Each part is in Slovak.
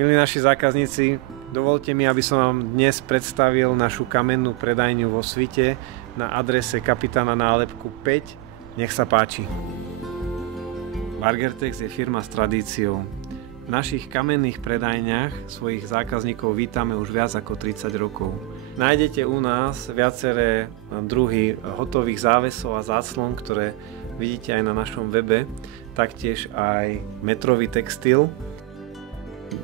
Milí naši zákazníci, dovolte mi, aby som vám dnes predstavil našu kamennú predajňu vo Svite na adrese Kapitána Nálepku 5. Nech sa páči. Bargertex je firma s tradíciou. V našich kamenných predajniach svojich zákazníkov vítame už viac ako 30 rokov. Nájdete u nás viaceré druhy hotových závesov a záclon, ktoré vidíte aj na našom webe, taktiež aj metrový textil,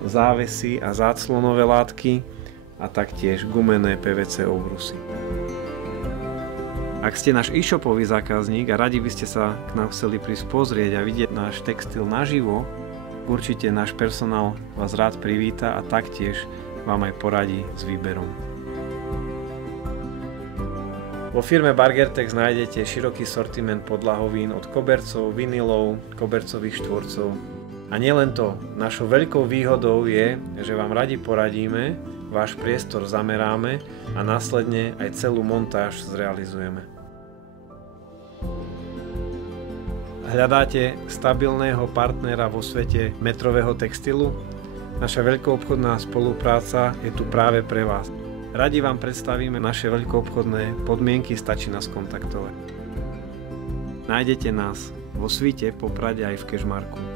závesy a záclonové látky a taktiež gumené PVC obrusy. Ak ste náš e-shopový zákazník a radi by ste sa k nám chceli prísť pozrieť a vidieť náš textil naživo, určite náš personál vás rád privíta a taktiež vám aj poradí s výberom. Vo firme Bargertex nájdete široký sortiment podlahovín od kobercov, vinilov, kobercových štvorcov. A nielen to, našou veľkou výhodou je, že vám radi poradíme, váš priestor zameráme a následne aj celú montáž zrealizujeme. Hľadáte stabilného partnera vo svete metrového textilu? Naša veľkoobchodná spolupráca je tu práve pre vás. Radi vám predstavíme naše veľkoobchodné podmienky, stačí nás kontaktovať. Nájdete nás vo Svite, Poprade aj v Kežmarku.